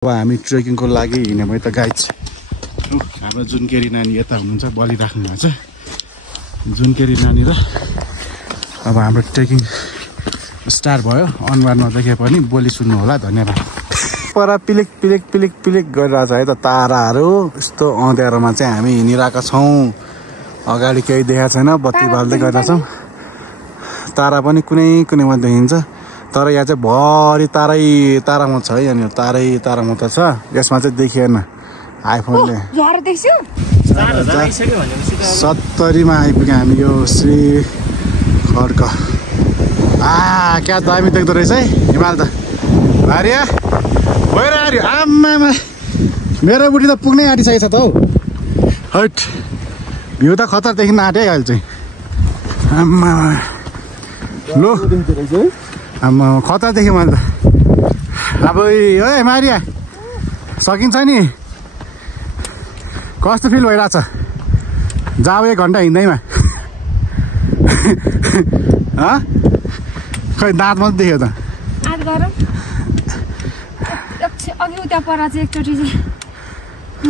अब हामी ट्रेकिङको लागि हिँड्ने भयो त गाइज। हाम्रो जुनकेरी नानी यता हुनुहुन्छ, बलिराख्नु भएको छ जुनकेरी नानी र। अब हाम्रो ट्रेकिङ स्टार्ट भयो। अनुहार नदेखे पनि बोली सुन्नु होला। धन्यवाद। पर पिलिक पिलिक पिलिक पिलिक गरिरहेको छ है त ताराहरू। यस्तो अँध्यारोमा चाहिँ हामी हिँडिरहेका छौँ। अगाडि केही देखाएको छैन, बत्ती बाल्दै गरिरहेछौँ। तारा पनि कुनै कुनैमा देखिन्छ, तर यहाँ चाहिँ भरि तारामा छ है। यहाँनिर तारामा त छ, यसमा चाहिँ देखिएन आइफोनले। 70मा आइपुग्यो हामी यो श्री खड्क। क्या दामी देख्दो रहेछ है हिमाल त। भारिया भइरह्यो। आम्मामा मेरो बुढी त पुग्नै आँटिसकेको छ त हौ। हट भ्यू त खतर देखिन आँटे अहिले चाहिँ। आम्मा लो आम्मा खतर देखेँ मैले त। अब है मारिया सकिन्छ नि। कस्तो फिल भइरहेछ जाऊ 1 घन्टा हिँड्दैमा? खै दाँत मात्रै देख्यो त। अघि उता पर चाहिँ एकचोटि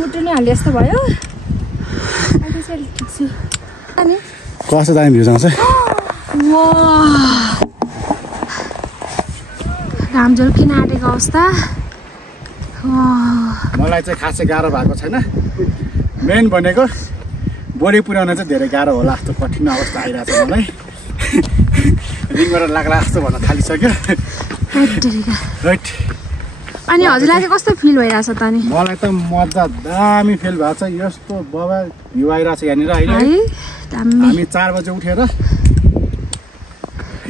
मुटु नै हाले जस्तो भयो। कस्तो दामी भ्यू छ। घाम झुल्किन आँटेको अवस्था। मलाई चाहिँ खासै गाह्रो भएको छैन। मेन भनेको बोडी पुर्याउन चाहिँ धेरै गाह्रो होला जस्तो कठिन अवस्था आइरहेको छ मलाई। रिङबाट लाग्ला जस्तो भन्न थालिसक्यो। राइट। अनि हजुरलाई चाहिँ कस्तो फिल भइरहेछ त? नि मलाई त मजा दामी फिल भएको छ। यस्तो बबा भ्यू आइरहेको छ यहाँनिर अहिले। हामी 4 बजे उठेर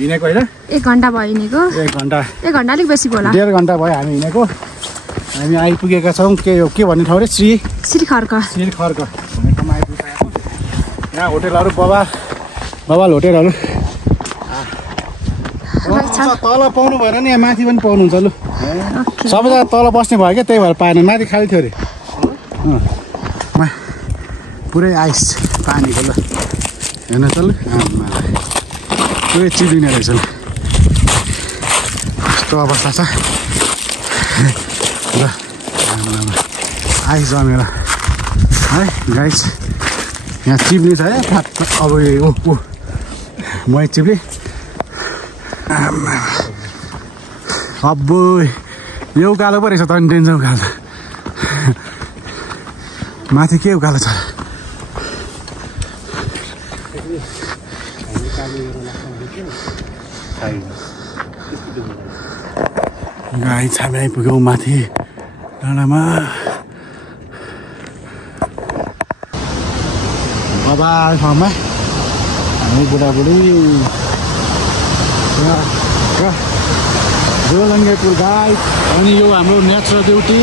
हिँडेको होइन। 1 घन्टा भयो हिँडेको। 1 घन्टा अलिक बेसी भयो होला। 1.5 घन्टा भयो हामी हिँडेको। हामी आइपुगेका छौँ के भन्ने ठाउँ रे? श्री खड्क भन्ने ठाउँमा आइपुगेको। यहाँ होटेलहरू बबाल होटेलहरू तल पाउनु भएन नि, यहाँ माथि पनि पाउनुहुन्छ। लु सबैजना तल बस्ने भयो क्या, त्यही भएर पाएन। माथि खाली थियो अरे। पुरै आइस पानीको। ल हेर्नु त लु पुरै चिप्लिने रहेछ। ल यस्तो अवस्था छ ल। आइस जमेर है गाइस। यहाँ चिप्ली छ है। अब म चिप्ली। अब यो उकालो पो रहेछ त। अनि डेन्जर उकालो। माथि के उकालो छ? गाइस हामी आइपुग्यौँ माथि डाँडामा। अब ठाउँमा हामी बुढाबुढी जोलङ्गे पुल गाइस। अनि यो हाम्रो नेचरल ब्युटी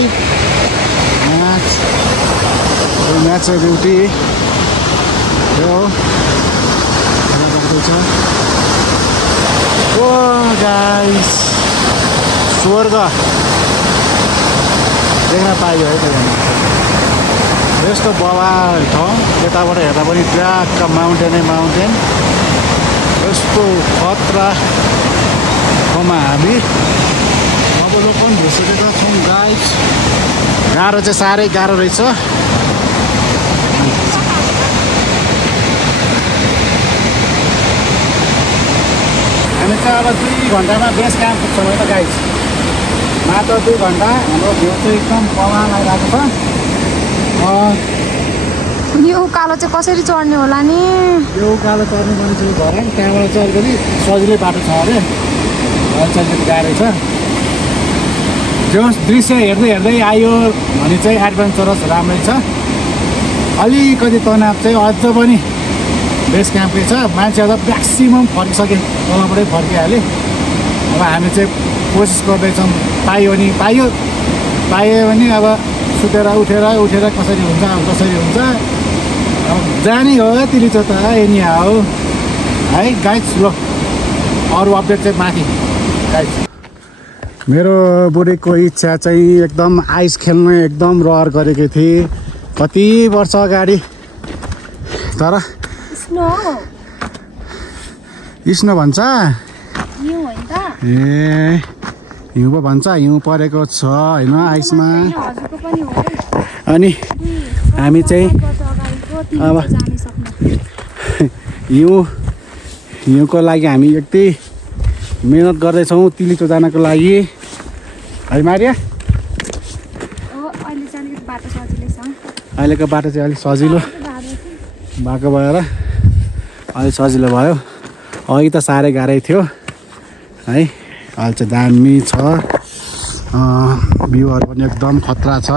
यो ओ गाइस स्वर्ग देख्न पाइयो है त। यस्तो बवाल ठाउँ। यताबाट हेर्दा पनि ट्र्याक्क माउन्टेन। यस्तो खतरा ठाउँमा हामी अवलोकन भइसकेका छौँ गाइस। गाह्रो चाहिँ साह्रै गाह्रो रहेछ। हामी चाहिँ अब 2 घन्टामा बेस क्याम्प पुग्छौँ है त गाइस। मात्र 2 घन्टा। हाम्रो भ्यू चाहिँ एकदम बवाल आइरहेको छ। यो उकालो चाहिँ कसरी चढ्ने होला नि? यो उकालो चढ्ने मान्छेले भएर त्यहाँबाट चाहिँ अलिकति सजिलै बाटो छ अरे। चाहिँ गाह्रो छ। जो दृश्य हेर्दै आयो भने चाहिँ एडभेन्चरस राम्रै छ। अलिकति तनाव चाहिँ अझ पनि बेस क्याम्पै छ। मान्छेहरू त म्याक्सिमम फर्किसके, तलबाटै फर्किहाले। अब हामी चाहिँ कोसिस गर्दैछौँ। पायो भने अब सुतेर उठेर कसरी हुन्छ अब जाने हो तिली त एनी हो है गाइस। ल अरू अपडेट चाहिँ माथि गाइस। मेरो बुढीको इच्छा चाहिँ एकदम आइस खेल्ने एकदम रहर गरेको थिएँ कति वर्ष अगाडि। तर स्नो भन्छ। ए हिउँ पो भन्छ हिउँ परेको छ होइन आइसमा। हजुरको पनि हो अनि हामी चाहिँ अब हिउँको लागि हामी यति मेहनत गर्दैछौँ तिलिचो जानको लागि है मारिया। अहिलेको बाटो चाहिँ अलिक सजिलो भएको भएर अलिक सजिलो भयो। अघि त साह्रै गाह्रै थियो है। अहिले चाहिँ दामी छ भ्यूहरू पनि एकदम खतरा छ।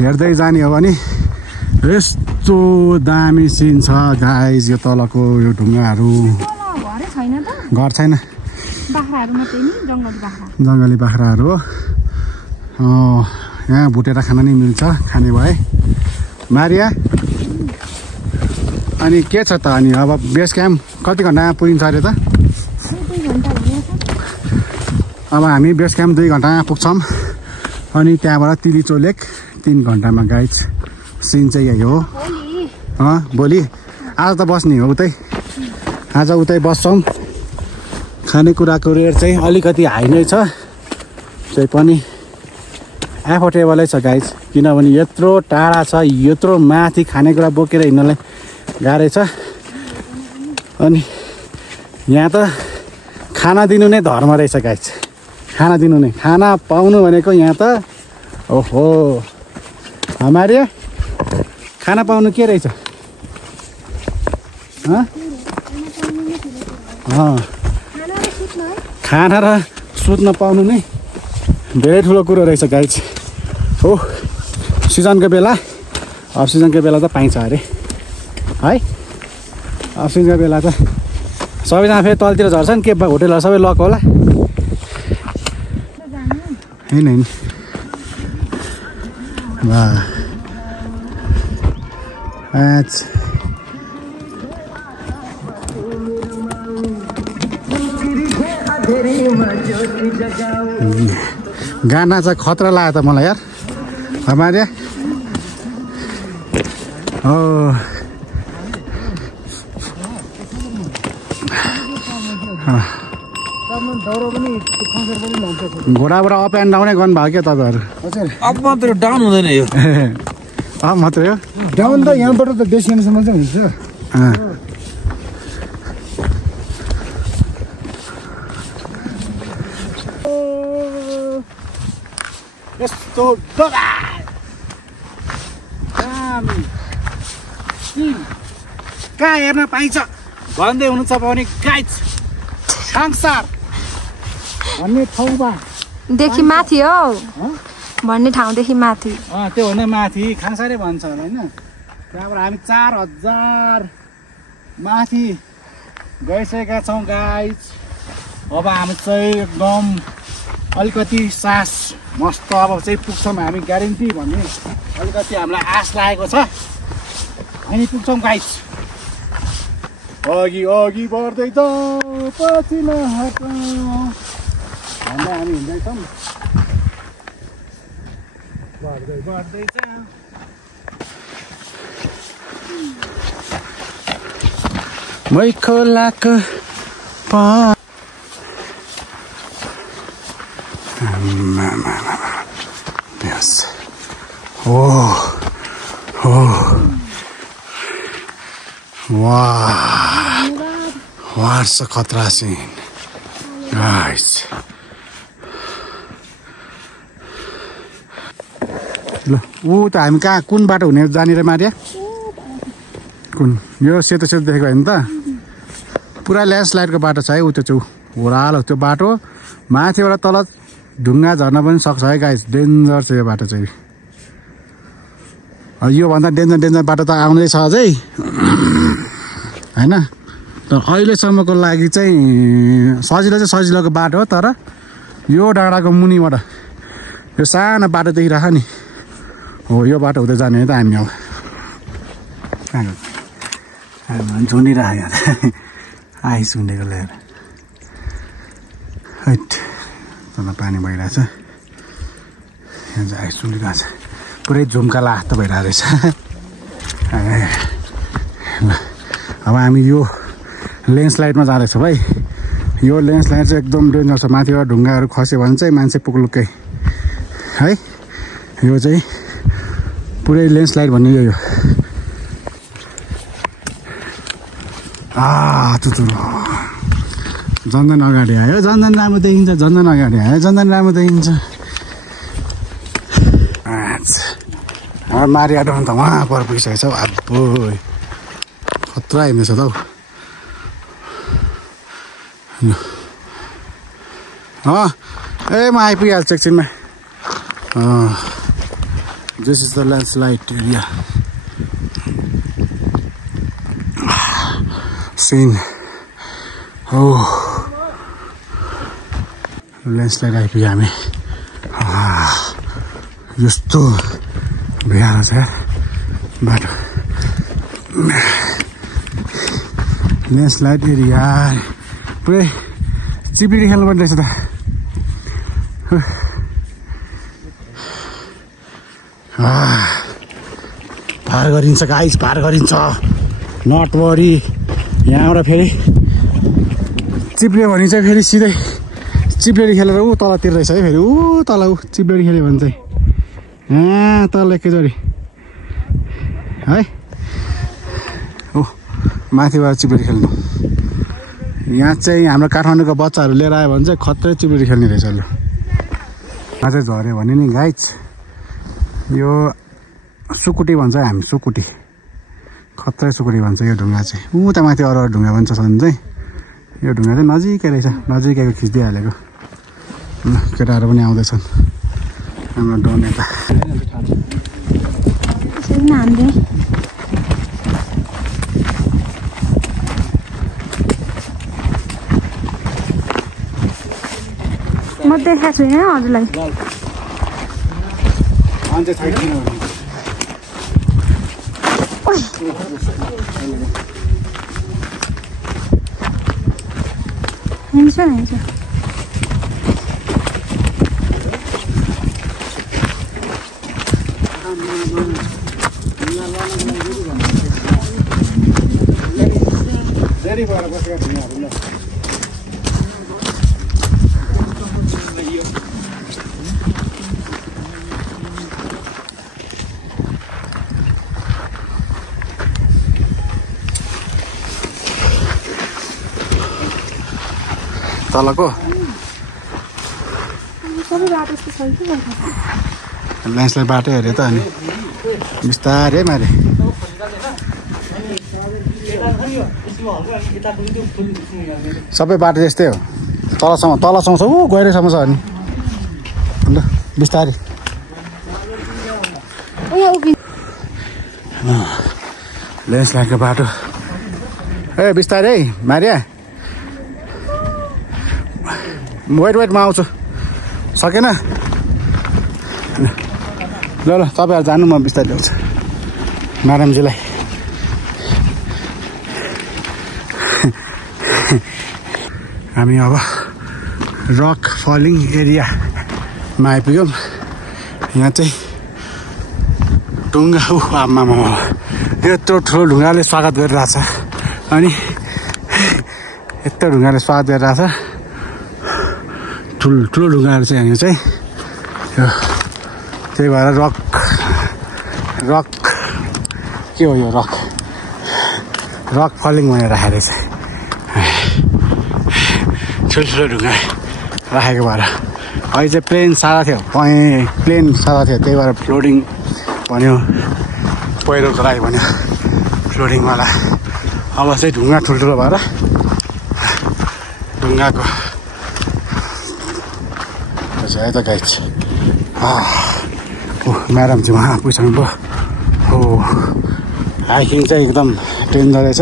हेर्दै जाने हो भने यस्तो दामी सिन छ गाइज। यो तलको यो ढुङ्गाहरू घर छैन जङ्गली बाख्राहरू हो। यहाँ भुटेर खान नि मिल्छ खाने भए मारिया। अनि के छ त अनि अब बेस क्याम्प कति घन्टामा पुगिन्छ अरे त? अब हामी बेस क्याम्प 2 घन्टामा पुग्छौँ। अनि त्यहाँबाट तिलिचो लेक 3 घन्टामा गाइज। सिन चाहिँ यही हो। भोलि आज त बस्ने हो उतै। आज उतै बस्छौँ। खानेकुराको रेट चाहिँ अलिकति हाई नै छ चाहिँ पनि एफोर्डेबलै छ गाइज। किनभने यत्रो टाढा छ यत्रो माथि खानेकुरा बोकेर हिँड्नलाई गाह्रै छ। अनि यहाँ त खाना दिनु नै धर्म रहेछ गाइज। खाना दिनु नै खाना पाउनु भनेको यहाँ त ओहो हमारे खाना पाउनु के रहेछ? खाना र सुत्न पाउनु नै धेरै ठुलो कुरो रहेछ गाइज हो। सिजनको बेला अफ सिजनको बेला त पाइन्छ अरे है। अफ सिजनको बेला त सबैजना फेरि तलतिर झर्छन् के होटेलहरू सबै लक होला होइन। गाना चाहिँ खतरा लाग्यो त मलाई यार हमारे। घोडाबाट अप एन्ड डाउनै गर्नुभयो क्या तपाईँहरू? अप मात्रै डाउन हुँदैन यो। अप मात्रै हो डाउन त यहाँबाट त डेस्टिनेसनमा चाहिँ हुन्छ। यस्तो कहाँ हेर्न पाइन्छ भन्दै हुनुहुन्छ भने गाइज संसार भन्ने ठाउँमा देखि माथि हो भन्ने ठाउँदेखि माथि त्यो भन्दा माथि खाङसारै भन्छ होइन। त्यहाँबाट हामी 4000 माथि गइसकेका छौँ गाइज। अब हामी चाहिँ एकदम अलिकति सास मस्त अब चाहिँ पुग्छौँ हामी ग्यारेन्टी भन्ने अलिकति हामीलाई आश लागेको छ। हामी पुग्छौँ गाइज। अघि अघि बढ्दै जाउँ पछि नहटौँ भन्दै हामी हिँड्दैछौँ। बढ्दै बढ्दै जाउँ मै खोलाको Yes. Oh. Wow. What's a khatra scene, guys? ल ऊ त हामी कहाँ कुन बाटो हुने जाने रे मारिया? कुन यो सेतो सेतो देखेको होइन त? पुरा ल्यान्डस्लाइडको बाटो छ है। ऊ त्यो चाहिँ ओह्रालो त्यो बाटो माथिबाट तल ढुङ्गा झर्न पनि सक्छ है गाइस। डेन्जर छ यो बाटो चाहिँ। योभन्दा डेन्जर बाटो त आउँदैछ अझै होइन। तर अहिलेसम्मको लागि चाहिँ सजिलोको बाटो हो। तर यो डाँडाको मुनिबाट यो सानो बाटो देखिरह नि हो। यो बाटो हुँदै जाने हो त हामी अब झुन्डिरह्यो आइस हुँडेको लिएर हैट तल पानी भइरहेछ। यहाँ चाहिँ आइस झुन्डिरहेको छ पुरै झुम्का लास्त भइरहेको रहेछ। ल अब हामी यो ल्यान्डस्लाइडमा जाँदैछौँ है। यो ल्यान्डस्लाइड चाहिँ एकदम डेन्जर छ। माथिबाट ढुङ्गाहरू खस्यो भने चाहिँ मान्छे पुग्लुक्कै है। यो चाहिँ पुरै ल्यान्डस्लाइड भन्ने यो तुतुरो जन्जन अगाडि आयो। जन्जन राम्रो देखिन्छ, जन्जन अगाडि आयो, जन्जन राम्रो देखिन्छ। मारियाडो त वहाँ पर पुगिसकेको छ हौ। अब्बो खतरा हिँड्दैछ त हौ। ए म आइपुगिहाल्छु एकछिनमा। This is the landslide area scene. हो ल्यान्डस्लाइड आइपुग्यो हामी। यस्तो भइहाल्छ छ बाटो। ल्यान्डस्लाइड एरिया पुरै चिप्लिएर खेल्नुपर्ने रहेछ त। पार गरिन्छ गाइस, पार गरिन्छ। Not worry. यहाँबाट फेरि चिप्लियो भने चाहिँ फेरि सिधै चिप्लेरी खेलेर ऊ तलतिर रहेछ है। फेरि ऊ तल ऊ चिप्लेरी खेल्यो भने चाहिँ तल एकैचोटि है। ओ माथिबाट चिप्लेरी खेल्नु। यहाँ चाहिँ हाम्रो काठमाडौँको बच्चाहरू लिएर आयो भने चाहिँ खत्रै चिप्लेरी खेल्ने रहेछ। ल यहाँ चाहिँ झऱ्यो भने नि गाइस यो सुकुटी भन्छ हामी, सुकुटी। खत्रै सुकुटी भन्छ यो ढुङ्गा चाहिँ। उता माथि अरू अरू ढुङ्गा भन्छ भने चाहिँ यो ढुङ्गा चाहिँ नजिकै रहेछ। नजिकैको खिचिदिइहालेको। ल केटाहरू पनि आउँदैछन् हाम्रो डोन यता। म देखाएको छुइनँ हजुरलाई। हिँड्छ हिँड्छ। तलको ल्यान्डस्लाइड बाटो हेऱ्यो त अनि बिस्तारै मारे। सबै बाटो त्यस्तै हो। तलसम्म छ ऊ गहिरोसम्म छ अनि ल बिस्तारै। ल्यान्डस्लाइडको बाटो ए बिस्तारै मारिया। वेट म आउँछु। सकेन ल ल तपाईँहरू जानु, म बिस्तारै ल्याउँछु म्याडमजीलाई। हामी अब रक फलिङ एरियामा आइपुग्यौँ। यहाँ चाहिँ ढुङ्गा आमामा यत्रो ठुलो ढुङ्गाले स्वागत गरिरहेछ। अनि यत्रो ढुङ्गाले स्वागत गरिरहेछ। ठुल्ठुलो ढुङ्गाहरू चाहिँ यहाँ चाहिँ त्यही भएर रक के हो यो रक फलिङ भनेर राखेको रहेछ। ठुल्ठुलो ढुङ्गा राखेको भएर अहिले चाहिँ प्लेन सादा थियो, प्लेन सादा थियो, त्यही भएर फ्लोटिङ भन्यो, पहिरोको लागि भन्यो फ्लोटिङवाला। अब चाहिँ ढुङ्गा ठुल्ठुलो भएर ढुङ्गाको है त गाइस। म्याडम चाहिँ उहाँ पुगिसक्नु भयो। हो हाइकिङ चाहिँ एकदम डेन्जर रहेछ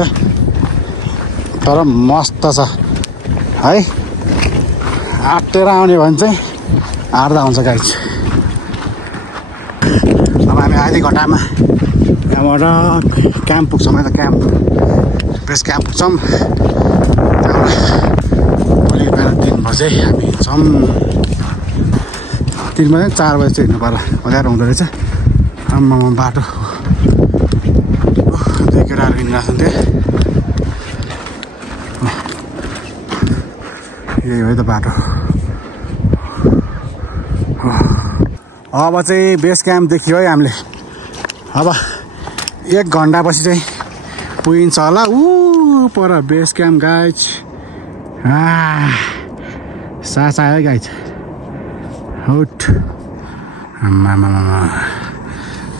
तर मस्त छ है। आँटेर आउने भने चाहिँ आँट्दा हुन्छ गाइस। अब हामी आधी घन्टामा त्यहाँबाट क्याम्प पुग्छौँ है त। क्याम्प बेस क्याम्प पुग्छौँ। त्यहाँबाट भोलि बिहान 3 बजे हामी हिँड्छौँ। 3 बजे 4 बजे चाहिँ हिँड्नु पर्ला। अँध्यारो हुँदो रहेछ। आम्मामा बाटो दुई केटाहरू हिँडिरहेको थियो। यही हो त बाटो। अब चाहिँ बेस क्याम्प देखियो है हामीले। अब 1 घन्टापछि चाहिँ पुगिन्छ होला। पर बेस क्याम्प गाइज। सास आयो गाइज। हुट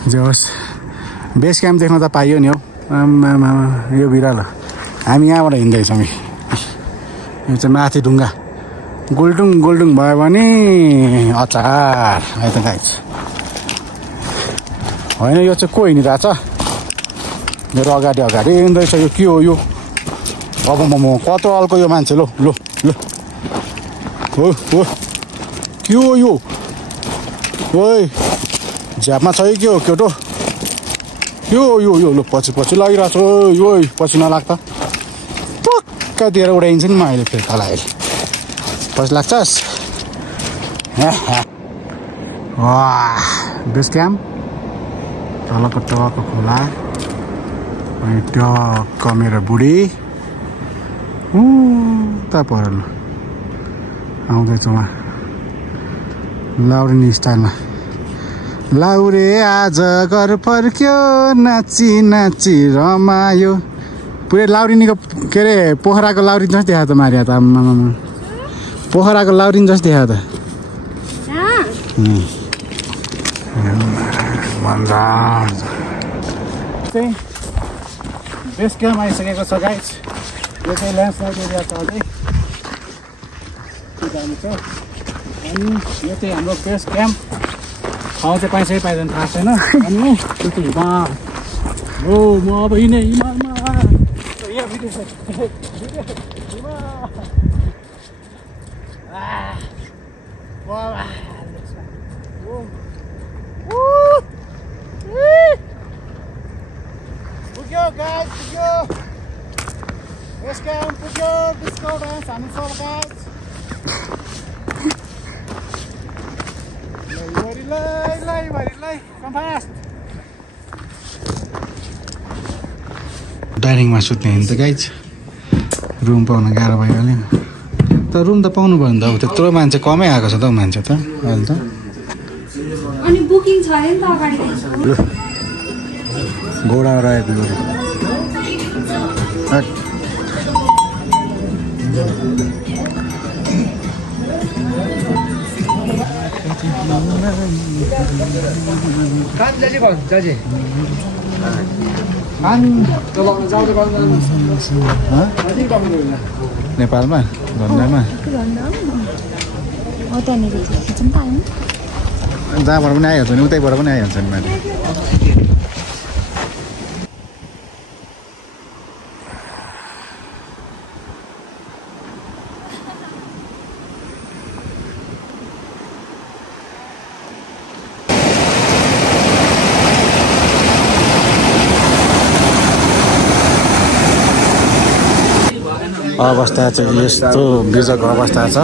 जे होस् बेस क्याम्प देख्न त पाइयो नि हौ। यो बिरालो हामी यहाँबाट हिँड्दैछौँ। यो चाहिँ माथि ढुङ्गा गोल्डुङ भयो भने अचार है त गाइज। होइन यो चाहिँ को हिँडिरहेछ? मेरो अगाडि हिँड्दैछ। यो के हो यो? अब म कत्रो अल्को यो मान्छे। लो हो के हो यो? ओइ झ्यापमा छ कि के हो केटो? के हो यो? लो पछि लागिरहेको छ। यो पछि नलाग्दा पक्का दिएर उडाइन्छ नि म अहिले फेरि तल। अहिले पछि लाग्छस्? बेस क्याम्प तलको टक्क खोला अनि टक्क मेरो बुढी उता पर आउँदैछ उहाँ लाउरिनी स्टाइलमा। लाउरे आज घर फर्क्यो नाची रमायो। पुरै लाउरिनीको के अरे पोखराको लाउरिन जस्तो देखा त मारिया त। पोखराको लाउरिन जस्तो देखा त। चाहिँ बेस क्याम्प आइसकेको छ गाइज। यो चाहिँ ल्यान्डस्लाइड एरिया छ अझै दामी छ। अनि यो चाहिँ हाम्रो बेस क्याम्प ठाउँ चाहिँ पाइन्छ कि पाइँदैन थाहा छैन। अनि हो म अब यिनै हिमालमा यहाँ भिडियो छ। पुग्यो गाइज पुग्यो। बेस क्याम्प पुग्यो। डिस्को डान्स हामी सब गाइज। डाइनिङमा सुत्ने नि त गाइज। रुम पाउन गाह्रो भइहाल्यो नि। तर रुम त पाउनु भयो नि त। अब त्यत्रो मान्छे कमै आएको छ त मान्छे त अहिले त। अनि बुकिङ छ अरे नि त अगाडि। घोडा रहेको नेपालमा धन्दामा जहाँबाट पनि आइहाल्छ नि उतैबाट पनि आइहाल्छ नि माथि। अवस्था चाहिँ यस्तो बिजोग अवस्था छ।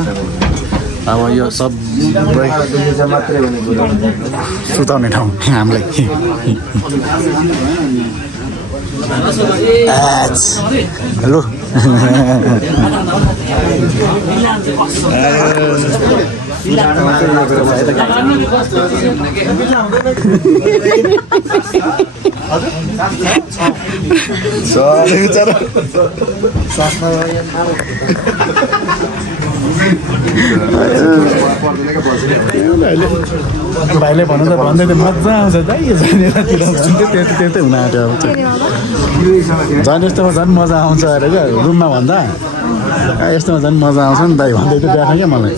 अब यो सबै सुताउने ठाउँ हामीलाई। हेलो भाइले भन्नु त भन्दै त मजा आउँछ दाइ। त्यतै हुन आँट्यो। झन् यस्तोमा झन् मजा आउँछ अरे क्या रुममा भन्दा। यस्तोमा झन् मजा आउँछ नि दाइ भन्दै त देखा क्या मलाई।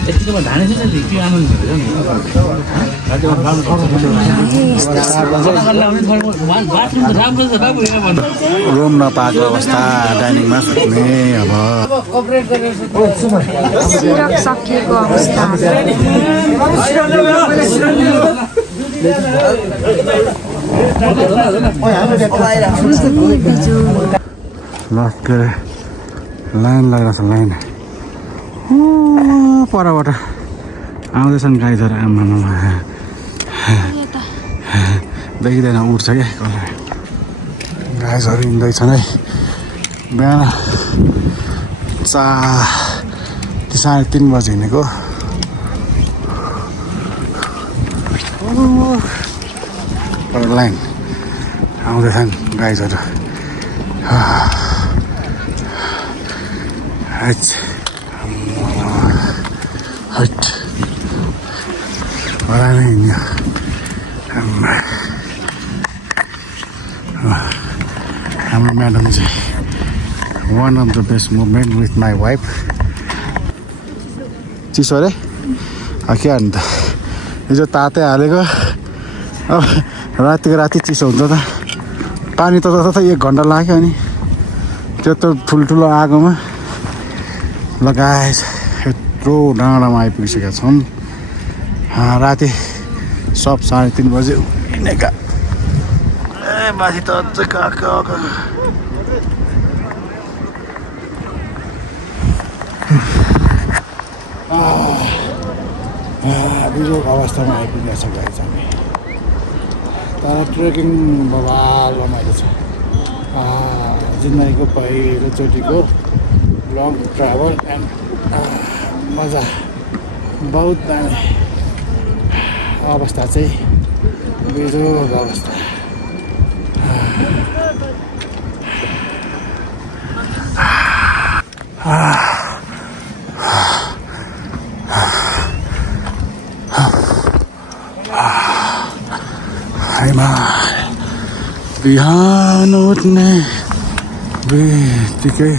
यतिकोमा धाने चाहिँ के आनन्द भयो नि। रुम नपाएको अवस्था डाइनिङमा सुत्ने। अब सकिएको अवस्था। के अरे लाइन लगाएको छ लाइन परबाट आउँदैछन् गाईहरू आमामा देखिँदैन उठ्छ क्या गाईहरू हिँड्दैछन् है बिहान 3:30 बजी हिँडेको लाइन आउँदैछन् गाईहरू हराएर हिँड्यो हाम्रो म्याडम चाहिँ one of the best movement with my wife चिसो अरे के अन्त हिजो तातै हालेको अब रातिको राति चिसो हुन्छ त पानी त 1 घन्टा लाग्यो अनि त्यत्रो ठुल्ठुलो आगोमा लगाएछ यत्रो डाँडामा आइपुगिसकेका छौँ राति सब 3:30 बजे हिँडेका माथि त अझै गएको बिजोग अवस्थामा आइपुगेको छ गाडी चाहिँ तर ट्रेकिङ बवाल रमाइलो छ जिन्दगीको पहिलोचोटिको लङ ट्राभल एन्ड मजा बहुत दामी अवस्था चाहिँ बिजोग अवस्था बिहान उठ्ने बित्तिकै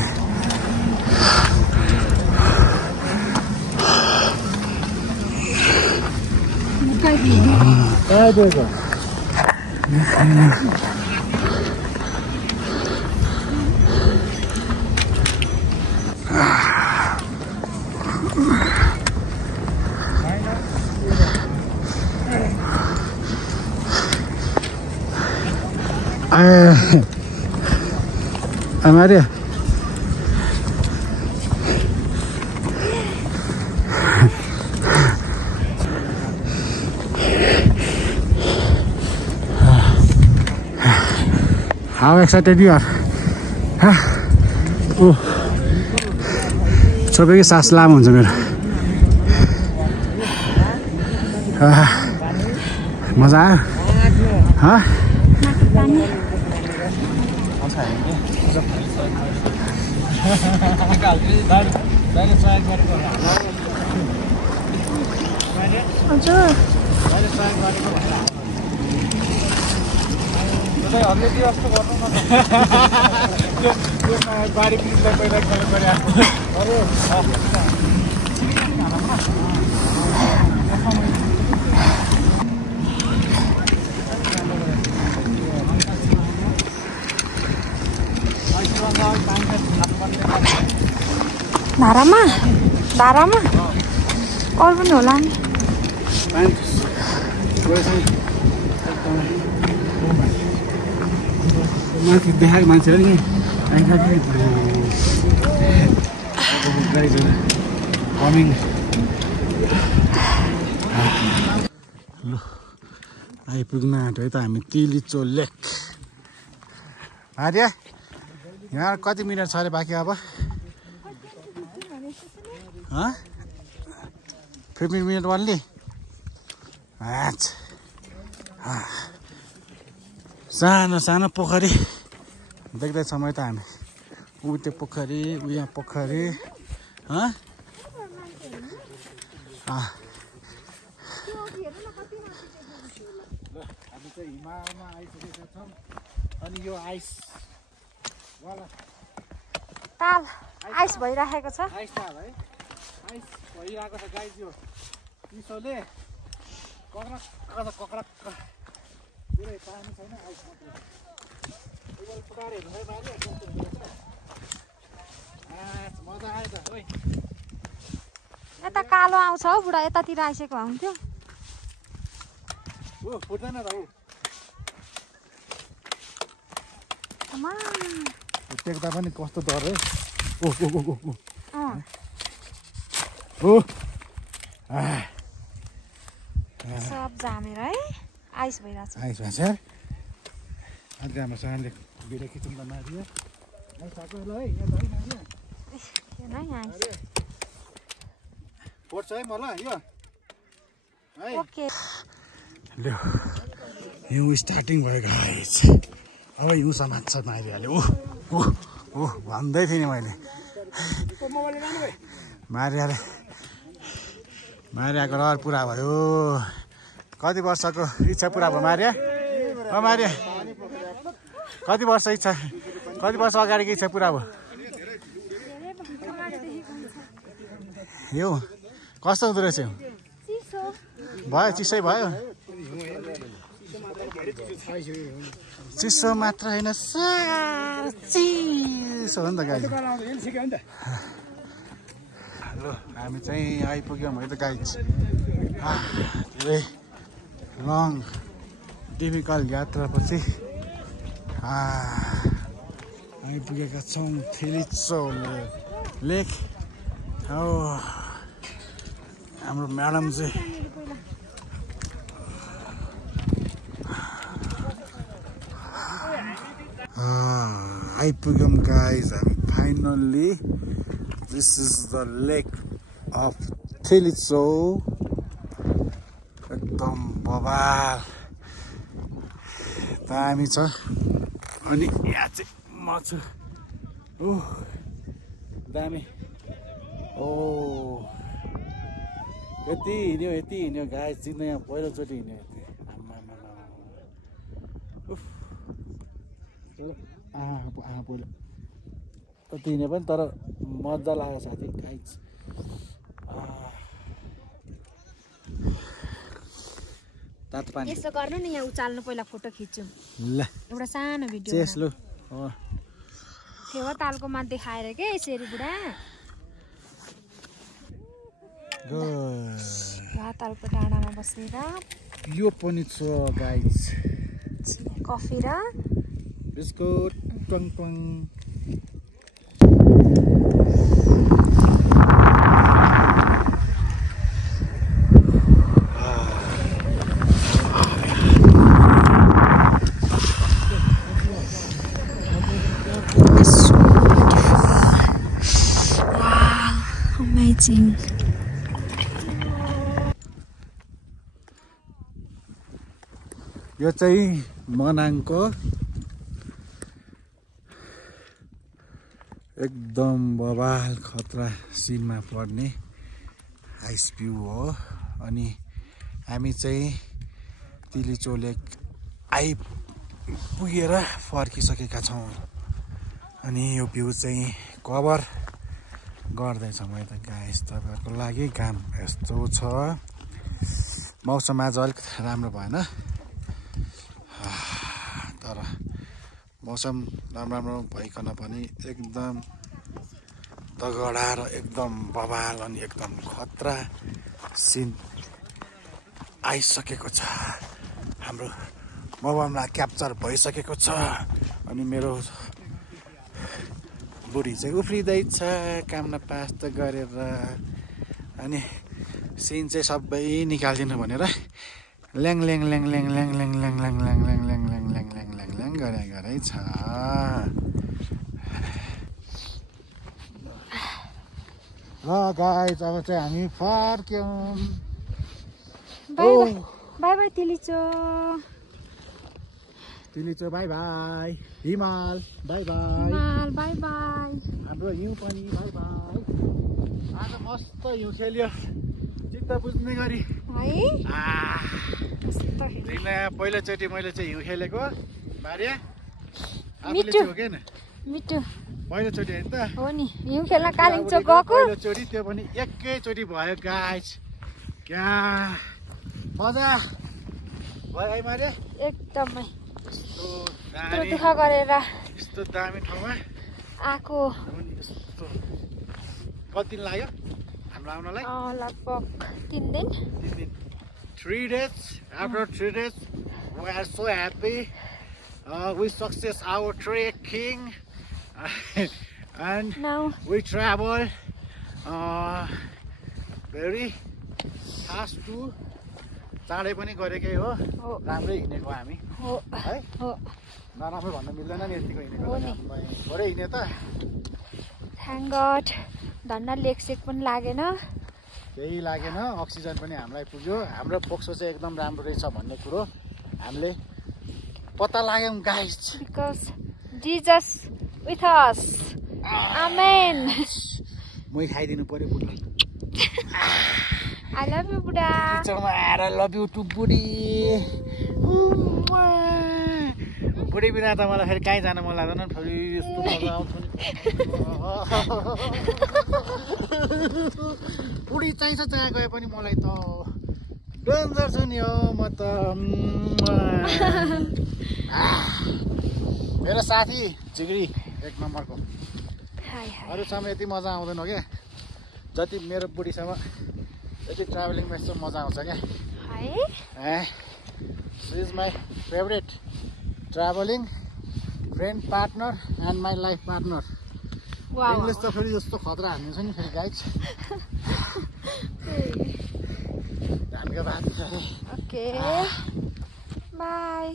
Maria. How excited you are? Oh. सबैको सास लामो हुन्छ मेरो मजा आयो धारामा अरू पनि होला नि माथि देखाएको मान्छेहरू नि कमिङ ल आइपुग्न आँट्यो है त हामी तिलिचो लेक आर्या यहाँ कति मिनट छ अरे बाँकी अब 15 minutes only. सानो पोखरी देख्दैछ म त हामी उ त्यो पोखरी उ यहाँ पोखरी हामी चाहिँ हिमालयमा आइसकेका छौँ अनि यो आइस वाला ताल आइस भइराखेको छ आइस ताल है आइस भइरहेको छ गाइस यो चिसोले कक्रक पुरै पानी छैन आइस मात्रै यो पुकारे हेर्नु है मजा आयो त ओइ यता कालो आउँछ हौ बुढा यतातिर आइसकेको हुन्थ्यो उ फुट्दैन त टेक्दा पनि कस्तो डर है सब जामेर है आइस भइरहेछ आइस भन्छ अलि राम्रोसँगले भिडियो खिचौँ त मारियो पर्छ है मलाई यो ओके ल्यो हिउँ स्टार्टिङ भयो गाइस अब हिउँ समात्छ मारिहाल्यो ओह भन्दै थिएँ नि मैले मारियाको रहर पुरा भयो कति वर्षको इच्छा पुरा भयो मारिया कति वर्ष अगाडिको इच्छा पुरा भयो यो कस्तो हुँदो रहेछ भयो चिसै भयो चिसो मात्र होइन चिसो हो नि त गाई हेलो हामी चाहिँ आइपुग्यौँ है त गाई धेरै लङ डिफिकल्ट यात्रापछि आइपुगेका छौँ थिलिचो लेक हो हाम्रो म्याडम चाहिँ आइपुग्यौँ गाइज हामी finally this is the lake of Tilicho एकदम बबाल दामी छ अनि यहाँ चाहिँ म छु दामी यति हिँड्यो गाइस चिन्दै यहाँ पहिलोचोटि हिँड्यो पहिलो कति हिँड्यो पनि तर मजा लाग्यो साथी गाइस तातो पानी यसो गर्नु नि यहाँ उचाल्नु पहिला फोटो खिच्छु ल एउटा सानो भिडियो चेस लो फेवा तालकोमा देखाएर के यसरी बुढा तालको डाँडामा बसेर यो पनि छ गाइस कफी र बिस्कुट टङ टङ amazing यो चाहिँ मनाङको एकदम बबाल खतरा सिनमा पर्ने आइस भ्यू हो अनि हामी चाहिँ थिलिचो लेक आइपुगेर फर्किसकेका छौँ अनि यो भ्यू चाहिँ कभर गर्दैछ मैले त गाइस तपाईँहरूको लागि काम यस्तो छ मौसम आज अलिक राम्रो भएन तर मौसम राम्रो भइकन पनि एकदम तगडा र एकदम बबाल अनि एकदम खतरा सिन आइसकेको छ हाम्रो मोबाइलमा क्याप्चर भइसकेको छ अनि मेरो बुढी चाहिँ उफ्रिँदैछ काम नपास त गरेर अनि सिन चाहिँ सबै निकालिदिनु भनेर ल्याङ ल्याङ ल्याङ ल्याङ ल्याङ ल्याङ ल्याङ ल्याङ ल्याङ ल्याङ ल्याङ ल्याङ ल्याङ ल्याङ ल्याङ ल्याङ गरे छ ल गाइस अब चाहिँ हामी फर्क्यौँ बाई बाई थिलिचो बाई बाई हिमाल बाई बाई बाई बाई हाम्रो हिउँ पनि बाई बाई आज मस्त हिउँ खेल्यो चित्त बुझ्ने गरी है पहिलोचोटि मैले चाहिँ हिउँ खेलेको भार्या आफूले चाहिँ हो क्या मिठो पहिलोचोटि होइन त हो नि हिउँ खेल्न कालिम्पोङ गएको पहिलोचोटि त्यो पनि एकैचोटि भयो गाइस क्या मजा भयो है मार्या एकदमै यस्तो दुःख गरेर यस्तो दामी ठाउँमा आएको यस्तो कति दिन लाग्यो हाम्रो आउनलाई लगभग 3 दिन 3 days. After 3 days, we are so happy. We success our trekking. And Now we travel very fast to चाँडै पनि गरेकै हो राम्रै हिँडेको हामी हो है हो नराम्रो भन्न मिल्दैन नि यतिको हिँडेको हो नि थोरै हिँड्यो त थ्याङ्क गड धन्न लेकसेक पनि लागेन केही लागेन अक्सिजन पनि हामीलाई पुग्यो हाम्रो फोक्सो चाहिँ एकदम राम्रो रहेछ भन्ने कुरो हामीले पत्ता लाग्यौँ guys because Jesus with us amen मै खाइदिनु पर्यो बुढी आई लभ यु बुढा किचनमा आएर लभ यु टु बुढी बुढी बिना त मलाई फेरि कहीँ जान मन लाग्दैन फेरि यस्तो मजा आउँछ नि बुढी चाहिन्छ जहाँ गए पनि मलाई त डेन्जर छु नि हो म त मेरो साथी झिग्री 1 नम्बरको अरूसँग यति मजा आउँदैन क्या जति मेरो बुढीसँग यति ट्राभलिङमा यस्तो मजा आउँछ क्या she is my favourite travelling friend partner and my life partner English त फेरि जस्तो खतरा हान्नु छ नि फेरि गाइज धानको भात ओके बाई